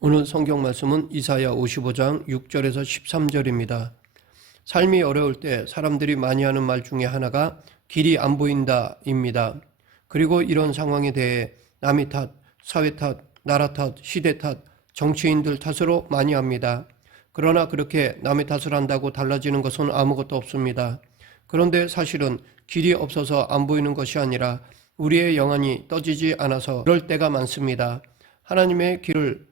오늘 성경 말씀은 이사야 55장 6절에서 13절입니다. 삶이 어려울 때 사람들이 많이 하는 말 중에 하나가 길이 안 보인다입니다. 그리고 이런 상황에 대해 남의 탓, 사회 탓, 나라 탓, 시대 탓, 정치인들 탓으로 많이 합니다. 그러나 그렇게 남의 탓을 한다고 달라지는 것은 아무것도 없습니다. 그런데 사실은 길이 없어서 안 보이는 것이 아니라 우리의 영안이 떠지지 않아서 그럴 때가 많습니다. 하나님의 길을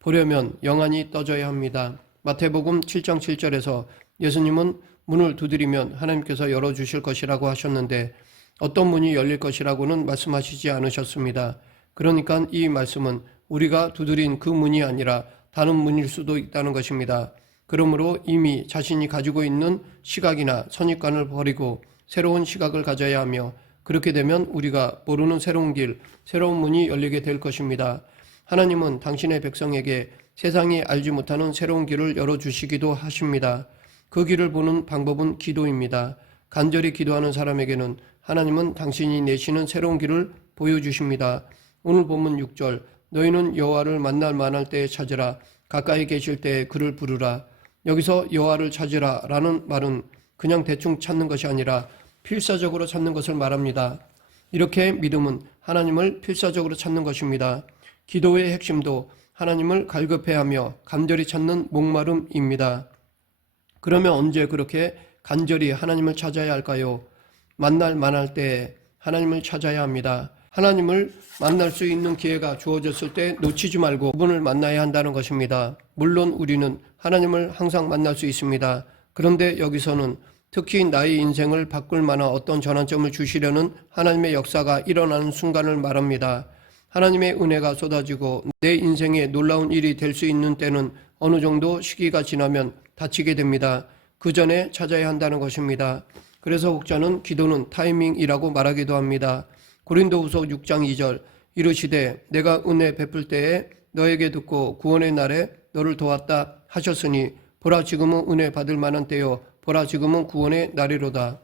보려면 영안이 떠져야 합니다. 마태복음 7장 7절에서 예수님은 문을 두드리면 하나님께서 열어주실 것이라고 하셨는데 어떤 문이 열릴 것이라고는 말씀하시지 않으셨습니다. 그러니까 이 말씀은 우리가 두드린 그 문이 아니라 다른 문일 수도 있다는 것입니다. 그러므로 이미 자신이 가지고 있는 시각이나 선입관을 버리고 새로운 시각을 가져야 하며 그렇게 되면 우리가 모르는 새로운 길, 새로운 문이 열리게 될 것입니다. 하나님은 당신의 백성에게 세상이 알지 못하는 새로운 길을 열어주시기도 하십니다. 그 길을 보는 방법은 기도입니다. 간절히 기도하는 사람에게는 하나님은 당신이 내시는 새로운 길을 보여주십니다. 오늘 본문 6절 너희는 여호와를 만날 만할 때에 찾으라 가까이 계실 때에 그를 부르라. 여기서 여호와를 찾으라 라는 말은 그냥 대충 찾는 것이 아니라 필사적으로 찾는 것을 말합니다. 이렇게 믿음은 하나님을 필사적으로 찾는 것입니다. 기도의 핵심도 하나님을 갈급해하며 간절히 찾는 목마름입니다. 그러면 언제 그렇게 간절히 하나님을 찾아야 할까요? 만날 만할 때 하나님을 찾아야 합니다. 하나님을 만날 수 있는 기회가 주어졌을 때 놓치지 말고 그분을 만나야 한다는 것입니다. 물론 우리는 하나님을 항상 만날 수 있습니다. 그런데 여기서는 특히 나의 인생을 바꿀 만한 어떤 전환점을 주시려는 하나님의 역사가 일어나는 순간을 말합니다. 하나님의 은혜가 쏟아지고 내 인생에 놀라운 일이 될 수 있는 때는 어느 정도 시기가 지나면 닥치게 됩니다. 그 전에 찾아야 한다는 것입니다. 그래서 혹자는 기도는 타이밍이라고 말하기도 합니다. 고린도후서 6장 2절 이르시되 내가 은혜 베풀 때에 너에게 듣고 구원의 날에 너를 도왔다 하셨으니 보라 지금은 은혜 받을 만한 때요 보라 지금은 구원의 날이로다.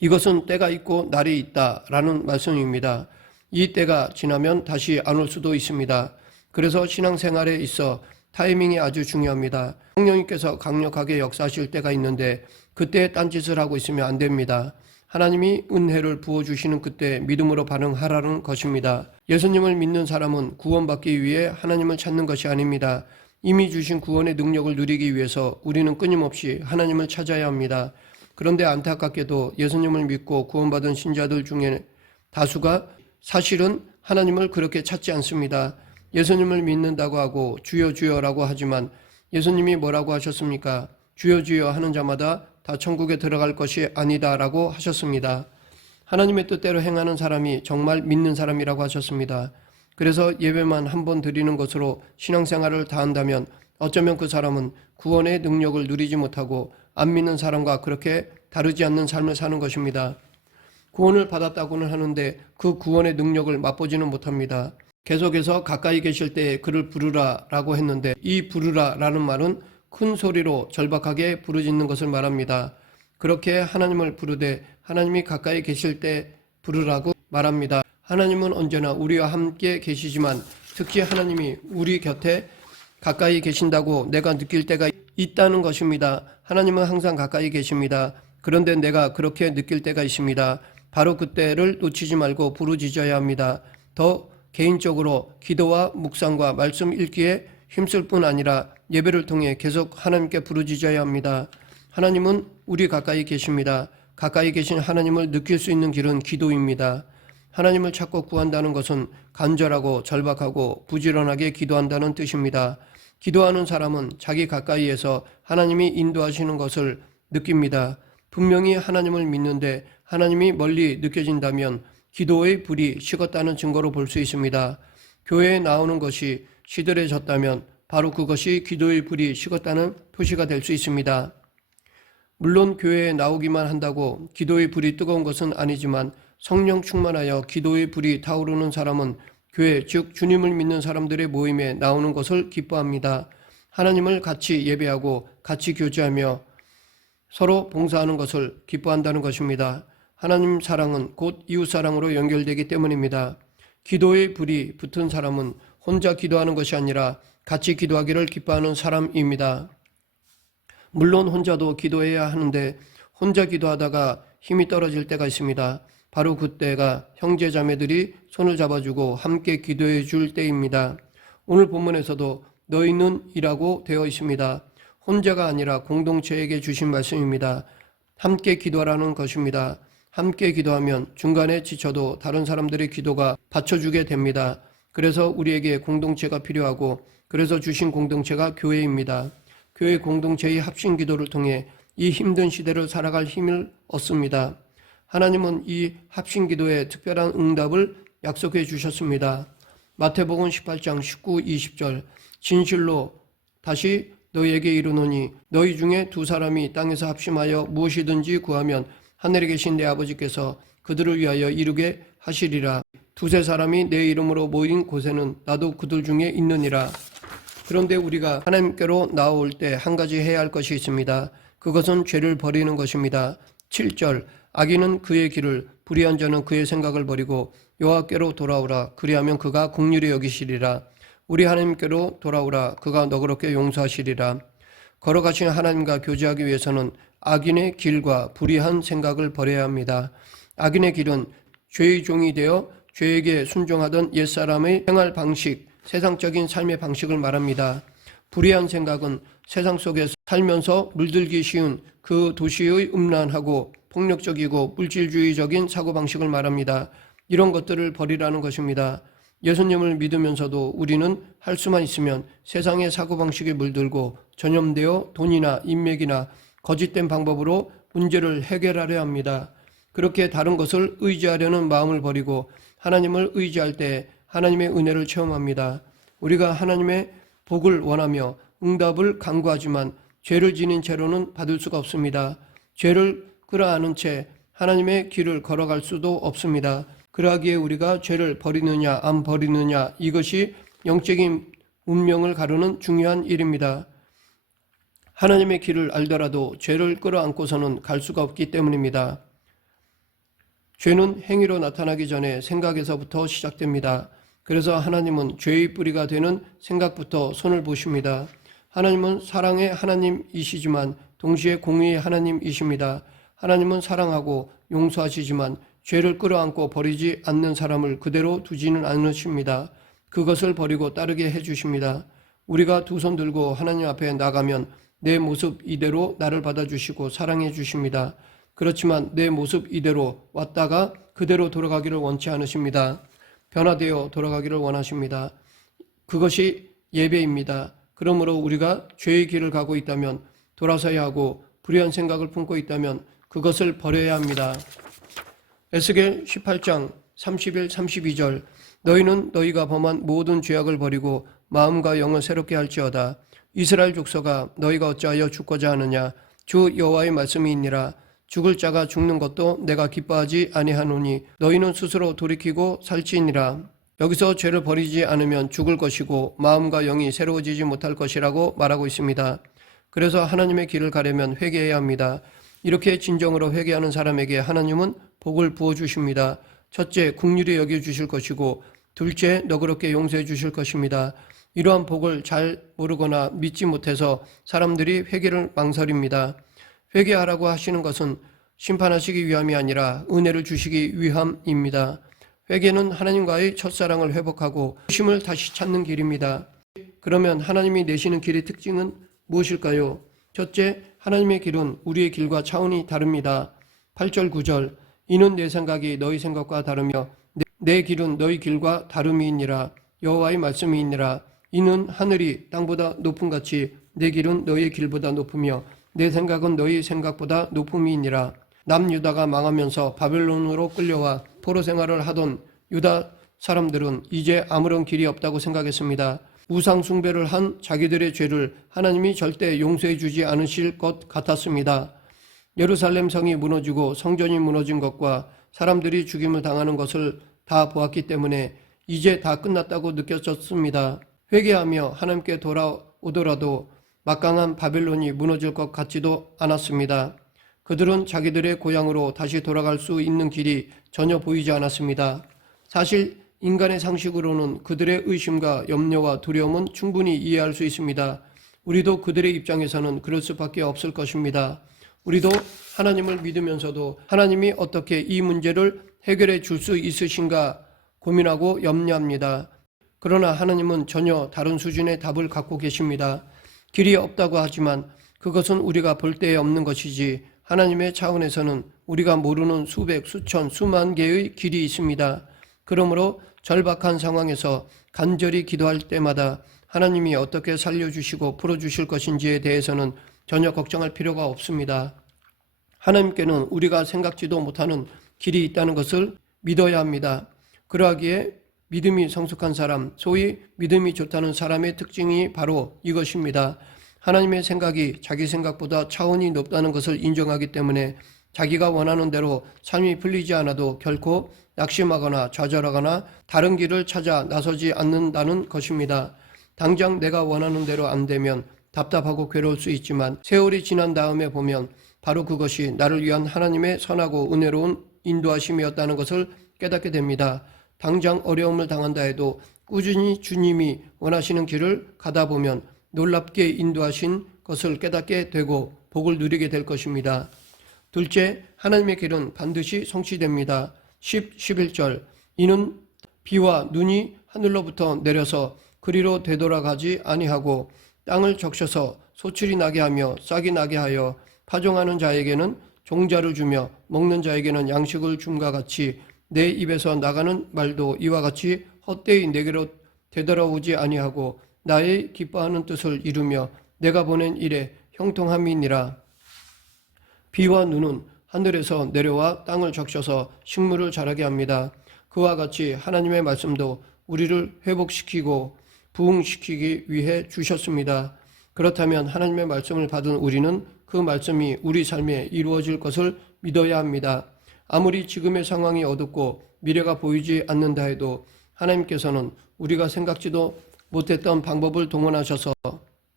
이것은 때가 있고 날이 있다라는 말씀입니다. 이 때가 지나면 다시 안 올 수도 있습니다. 그래서 신앙생활에 있어 타이밍이 아주 중요합니다. 성령님께서 강력하게 역사하실 때가 있는데 그때 딴짓을 하고 있으면 안 됩니다. 하나님이 은혜를 부어주시는 그때 믿음으로 반응하라는 것입니다. 예수님을 믿는 사람은 구원받기 위해 하나님을 찾는 것이 아닙니다. 이미 주신 구원의 능력을 누리기 위해서 우리는 끊임없이 하나님을 찾아야 합니다. 그런데 안타깝게도 예수님을 믿고 구원받은 신자들 중에 다수가 사실은 하나님을 그렇게 찾지 않습니다. 예수님을 믿는다고 하고 주여 주여라고 하지만 예수님이 뭐라고 하셨습니까? 주여 주여 하는 자마다 다 천국에 들어갈 것이 아니다라고 하셨습니다. 하나님의 뜻대로 행하는 사람이 정말 믿는 사람이라고 하셨습니다. 그래서 예배만 한 번 드리는 것으로 신앙생활을 다한다면 어쩌면 그 사람은 구원의 능력을 누리지 못하고 안 믿는 사람과 그렇게 다르지 않는 삶을 사는 것입니다. 구원을 받았다고는 하는데 그 구원의 능력을 맛보지는 못합니다. 계속해서 가까이 계실 때에 그를 부르라 라고 했는데 이 부르라 라는 말은 큰 소리로 절박하게 부르짖는 것을 말합니다. 그렇게 하나님을 부르되 하나님이 가까이 계실 때 부르라고 말합니다. 하나님은 언제나 우리와 함께 계시지만 특히 하나님이 우리 곁에 가까이 계신다고 내가 느낄 때가 있다는 것입니다. 하나님은 항상 가까이 계십니다. 그런데 내가 그렇게 느낄 때가 있습니다. 바로 그때를 놓치지 말고 부르짖어야 합니다. 더 개인적으로 기도와 묵상과 말씀 읽기에 힘쓸 뿐 아니라 예배를 통해 계속 하나님께 부르짖어야 합니다. 하나님은 우리 가까이 계십니다. 가까이 계신 하나님을 느낄 수 있는 길은 기도입니다. 하나님을 찾고 구한다는 것은 간절하고 절박하고 부지런하게 기도한다는 뜻입니다. 기도하는 사람은 자기 가까이에서 하나님이 인도하시는 것을 느낍니다. 분명히 하나님을 믿는데 하나님이 멀리 느껴진다면 기도의 불이 식었다는 증거로 볼 수 있습니다. 교회에 나오는 것이 시들해졌다면 바로 그것이 기도의 불이 식었다는 표시가 될 수 있습니다. 물론 교회에 나오기만 한다고 기도의 불이 뜨거운 것은 아니지만 성령 충만하여 기도의 불이 타오르는 사람은 교회 즉 주님을 믿는 사람들의 모임에 나오는 것을 기뻐합니다. 하나님을 같이 예배하고 같이 교제하며 서로 봉사하는 것을 기뻐한다는 것입니다. 하나님 사랑은 곧 이웃 사랑으로 연결되기 때문입니다. 기도의 불이 붙은 사람은 혼자 기도하는 것이 아니라 같이 기도하기를 기뻐하는 사람입니다. 물론 혼자도 기도해야 하는데 혼자 기도하다가 힘이 떨어질 때가 있습니다. 바로 그때가 형제 자매들이 손을 잡아주고 함께 기도해 줄 때입니다. 오늘 본문에서도 너희는 이라고 되어 있습니다. 혼자가 아니라 공동체에게 주신 말씀입니다. 함께 기도하라는 것입니다. 함께 기도하면 중간에 지쳐도 다른 사람들의 기도가 받쳐주게 됩니다. 그래서 우리에게 공동체가 필요하고 그래서 주신 공동체가 교회입니다. 교회 공동체의 합심 기도를 통해 이 힘든 시대를 살아갈 힘을 얻습니다. 하나님은 이 합심 기도에 특별한 응답을 약속해 주셨습니다. 마태복음 18장 19, 20절 진실로 다시 너희에게 이르노니 너희 중에 두 사람이 땅에서 합심하여 무엇이든지 구하면 하늘에 계신 내 아버지께서 그들을 위하여 이루게 하시리라. 두세 사람이 내 이름으로 모인 곳에는 나도 그들 중에 있느니라. 그런데 우리가 하나님께로 나올 때 한 가지 해야 할 것이 있습니다. 그것은 죄를 버리는 것입니다. 7절 악인은 그의 길을 불의한 자는 그의 생각을 버리고 여호와께로 돌아오라. 그리하면 그가 긍휼히 여기시리라. 우리 하나님께로 돌아오라. 그가 너그럽게 용서하시리라. 걸어가신 하나님과 교제하기 위해서는 악인의 길과 불의한 생각을 버려야 합니다. 악인의 길은 죄의 종이 되어 죄에게 순종하던 옛사람의 생활 방식, 세상적인 삶의 방식을 말합니다. 불의한 생각은 세상 속에서 살면서 물들기 쉬운 그 도시의 음란하고 폭력적이고 물질주의적인 사고방식을 말합니다. 이런 것들을 버리라는 것입니다. 예수님을 믿으면서도 우리는 할 수만 있으면 세상의 사고방식에 물들고 전염되어 돈이나 인맥이나 거짓된 방법으로 문제를 해결하려 합니다. 그렇게 다른 것을 의지하려는 마음을 버리고 하나님을 의지할 때 하나님의 은혜를 체험합니다. 우리가 하나님의 복을 원하며 응답을 간구하지만 죄를 지닌 채로는 받을 수가 없습니다. 죄를 끌어안은 채 하나님의 길을 걸어갈 수도 없습니다. 그러하기에 우리가 죄를 버리느냐 안 버리느냐 이것이 영적인 운명을 가르는 중요한 일입니다. 하나님의 길을 알더라도 죄를 끌어안고서는 갈 수가 없기 때문입니다. 죄는 행위로 나타나기 전에 생각에서부터 시작됩니다. 그래서 하나님은 죄의 뿌리가 되는 생각부터 손을 보십니다. 하나님은 사랑의 하나님이시지만 동시에 공의의 하나님이십니다. 하나님은 사랑하고 용서하시지만 죄를 끌어안고 버리지 않는 사람을 그대로 두지는 않으십니다. 그것을 버리고 따르게 해주십니다. 우리가 두 손 들고 하나님 앞에 나가면 내 모습 이대로 나를 받아주시고 사랑해 주십니다. 그렇지만 내 모습 이대로 왔다가 그대로 돌아가기를 원치 않으십니다. 변화되어 돌아가기를 원하십니다. 그것이 예배입니다. 그러므로 우리가 죄의 길을 가고 있다면 돌아서야 하고 불의한 생각을 품고 있다면 그것을 버려야 합니다. 에스겔 18장 31, 32절 너희는 너희가 범한 모든 죄악을 버리고 마음과 영을 새롭게 할지어다. 이스라엘 족속아 너희가 어찌하여 죽고자 하느냐. 주 여호와의 말씀이 있니라. 죽을 자가 죽는 것도 내가 기뻐하지 아니하노니 너희는 스스로 돌이키고 살지니라. 여기서 죄를 버리지 않으면 죽을 것이고 마음과 영이 새로워지지 못할 것이라고 말하고 있습니다. 그래서 하나님의 길을 가려면 회개해야 합니다. 이렇게 진정으로 회개하는 사람에게 하나님은 복을 부어주십니다. 첫째, 긍휼히 여겨주실 것이고 둘째, 너그럽게 용서해 주실 것입니다. 이러한 복을 잘 모르거나 믿지 못해서 사람들이 회개를 망설입니다. 회개하라고 하시는 것은 심판하시기 위함이 아니라 은혜를 주시기 위함입니다. 회개는 하나님과의 첫사랑을 회복하고 힘을 다시 찾는 길입니다. 그러면 하나님이 내시는 길의 특징은 무엇일까요? 첫째, 하나님의 길은 우리의 길과 차원이 다릅니다. 8절 9절 이는 내 생각이 너희 생각과 다르며 내 길은 너희 길과 다름이니라. 여호와의 말씀이니라. 이는 하늘이 땅보다 높음같이 내 길은 너희 길보다 높으며 내 생각은 너희 생각보다 높음이니라. 남유다가 망하면서 바벨론으로 끌려와 포로 생활을 하던 유다 사람들은 이제 아무런 길이 없다고 생각했습니다. 우상 숭배를 한 자기들의 죄를 하나님이 절대 용서해 주지 않으실 것 같았습니다. 예루살렘 성이 무너지고 성전이 무너진 것과 사람들이 죽임을 당하는 것을 다 보았기 때문에 이제 다 끝났다고 느껴졌습니다. 회개하며 하나님께 돌아오더라도 막강한 바벨론이 무너질 것 같지도 않았습니다. 그들은 자기들의 고향으로 다시 돌아갈 수 있는 길이 전혀 보이지 않았습니다. 사실 인간의 상식으로는 그들의 의심과 염려와 두려움은 충분히 이해할 수 있습니다. 우리도 그들의 입장에서는 그럴 수밖에 없을 것입니다. 우리도 하나님을 믿으면서도 하나님이 어떻게 이 문제를 해결해 줄 수 있으신가 고민하고 염려합니다. 그러나 하나님은 전혀 다른 수준의 답을 갖고 계십니다. 길이 없다고 하지만 그것은 우리가 볼 때에 없는 것이지 하나님의 차원에서는 우리가 모르는 수백, 수천, 수만 개의 길이 있습니다. 그러므로 절박한 상황에서 간절히 기도할 때마다 하나님이 어떻게 살려주시고 풀어주실 것인지에 대해서는 전혀 걱정할 필요가 없습니다. 하나님께는 우리가 생각지도 못하는 길이 있다는 것을 믿어야 합니다. 그러하기에 믿음이 성숙한 사람, 소위 믿음이 좋다는 사람의 특징이 바로 이것입니다. 하나님의 생각이 자기 생각보다 차원이 높다는 것을 인정하기 때문에 자기가 원하는 대로 삶이 풀리지 않아도 결코 낙심하거나 좌절하거나 다른 길을 찾아 나서지 않는다는 것입니다. 당장 내가 원하는 대로 안 되면 답답하고 괴로울 수 있지만 세월이 지난 다음에 보면 바로 그것이 나를 위한 하나님의 선하고 은혜로운 인도하심이었다는 것을 깨닫게 됩니다. 당장 어려움을 당한다 해도 꾸준히 주님이 원하시는 길을 가다 보면 놀랍게 인도하신 것을 깨닫게 되고 복을 누리게 될 것입니다. 둘째, 하나님의 길은 반드시 성취됩니다. 11절 이는 비와 눈이 하늘로부터 내려서 그리로 되돌아가지 아니하고 땅을 적셔서 소출이 나게 하며 싹이 나게 하여 파종하는 자에게는 종자를 주며 먹는 자에게는 양식을 줌과 같이 내 입에서 나가는 말도 이와 같이 헛되이 내게로 되돌아오지 아니하고 나의 기뻐하는 뜻을 이루며 내가 보낸 일에 형통함이니라. 비와 눈은 하늘에서 내려와 땅을 적셔서 식물을 자라게 합니다. 그와 같이 하나님의 말씀도 우리를 회복시키고 부흥시키기 위해 주셨습니다. 그렇다면 하나님의 말씀을 받은 우리는 그 말씀이 우리 삶에 이루어질 것을 믿어야 합니다. 아무리 지금의 상황이 어둡고 미래가 보이지 않는다 해도 하나님께서는 우리가 생각지도 못했던 방법을 동원하셔서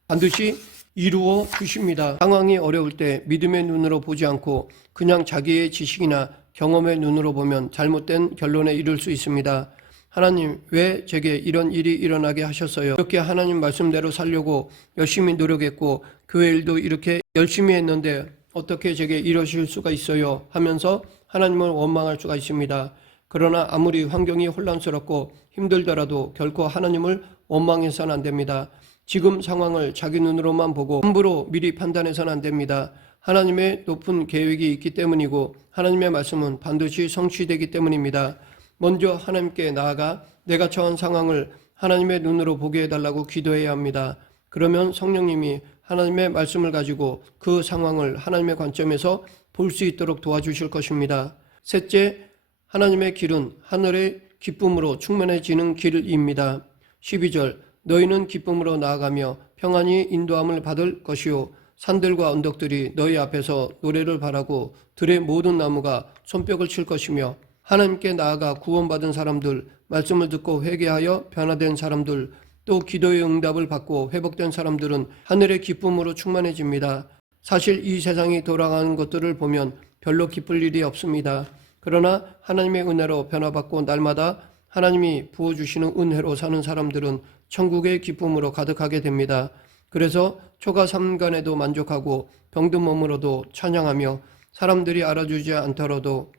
반드시 이루어 주십니다. 상황이 어려울 때 믿음의 눈으로 보지 않고 그냥 자기의 지식이나 경험의 눈으로 보면 잘못된 결론에 이를 수 있습니다. 하나님, 왜 제게 이런 일이 일어나게 하셨어요? 이렇게 하나님 말씀대로 살려고 열심히 노력했고 교회 일도 이렇게 열심히 했는데 어떻게 제게 이러실 수가 있어요? 하면서 하나님을 원망할 수가 있습니다. 그러나 아무리 환경이 혼란스럽고 힘들더라도 결코 하나님을 원망해서는 안 됩니다. 지금 상황을 자기 눈으로만 보고 함부로 미리 판단해서는 안 됩니다. 하나님의 높은 계획이 있기 때문이고 하나님의 말씀은 반드시 성취되기 때문입니다. 먼저 하나님께 나아가 내가 처한 상황을 하나님의 눈으로 보게 해달라고 기도해야 합니다. 그러면 성령님이 하나님의 말씀을 가지고 그 상황을 하나님의 관점에서 볼 수 있도록 도와주실 것입니다. 셋째, 하나님의 길은 하늘의 기쁨으로 충만해지는 길입니다. 12절 너희는 기쁨으로 나아가며 평안히 인도함을 받을 것이요 산들과 언덕들이 너희 앞에서 노래를 바라고 들의 모든 나무가 손뼉을 칠 것이며 하나님께 나아가 구원받은 사람들, 말씀을 듣고 회개하여 변화된 사람들, 또 기도의 응답을 받고 회복된 사람들은 하늘의 기쁨으로 충만해집니다. 사실 이 세상이 돌아가는 것들을 보면 별로 기쁠 일이 없습니다. 그러나 하나님의 은혜로 변화받고 날마다 하나님이 부어주시는 은혜로 사는 사람들은 천국의 기쁨으로 가득하게 됩니다. 그래서 초가 삼간에도 만족하고 병든 몸으로도 찬양하며 사람들이 알아주지 않더라도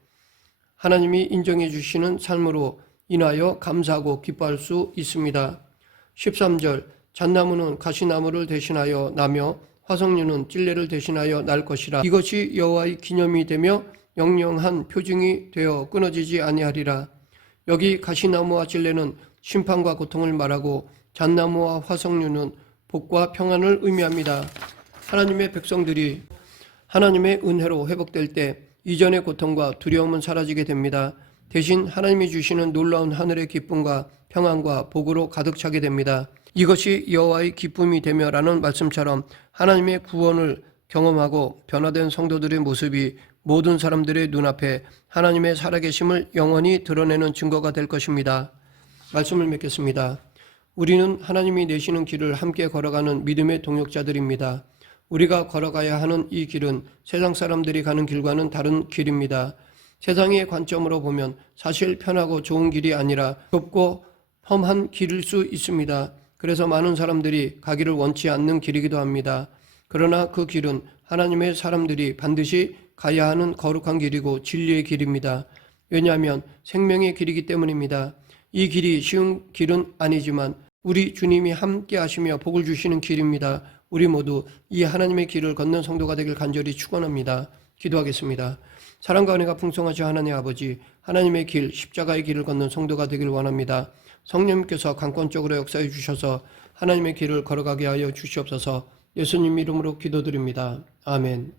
하나님이 인정해 주시는 삶으로 인하여 감사하고 기뻐할 수 있습니다. 13절 잣나무는 가시나무를 대신하여 나며 화석류는 찔레를 대신하여 날 것이라. 이것이 여호와의 기념이 되며 영영한 표징이 되어 끊어지지 아니하리라. 여기 가시나무와 찔레는 심판과 고통을 말하고 잣나무와 화석류는 복과 평안을 의미합니다. 하나님의 백성들이 하나님의 은혜로 회복될 때 이전의 고통과 두려움은 사라지게 됩니다. 대신 하나님이 주시는 놀라운 하늘의 기쁨과 평안과 복으로 가득 차게 됩니다. 이것이 여호와의 기쁨이 되며라는 말씀처럼 하나님의 구원을 경험하고 변화된 성도들의 모습이 모든 사람들의 눈앞에 하나님의 살아계심을 영원히 드러내는 증거가 될 것입니다. 말씀을 맺겠습니다. 우리는 하나님이 내시는 길을 함께 걸어가는 믿음의 동역자들입니다. 우리가 걸어가야 하는 이 길은 세상 사람들이 가는 길과는 다른 길입니다. 세상의 관점으로 보면 사실 편하고 좋은 길이 아니라 좁고 험한 길일 수 있습니다. 그래서 많은 사람들이 가기를 원치 않는 길이기도 합니다. 그러나 그 길은 하나님의 사람들이 반드시 가야 하는 거룩한 길이고 진리의 길입니다. 왜냐하면 생명의 길이기 때문입니다. 이 길이 쉬운 길은 아니지만 우리 주님이 함께 하시며 복을 주시는 길입니다. 우리 모두 이 하나님의 길을 걷는 성도가 되길 간절히 축원합니다. 기도하겠습니다. 사랑과 은혜가 풍성하신 하나님 아버지, 하나님의 길, 십자가의 길을 걷는 성도가 되길 원합니다. 성령님께서 강권적으로 역사해 주셔서 하나님의 길을 걸어가게 하여 주시옵소서. 예수님 이름으로 기도드립니다. 아멘.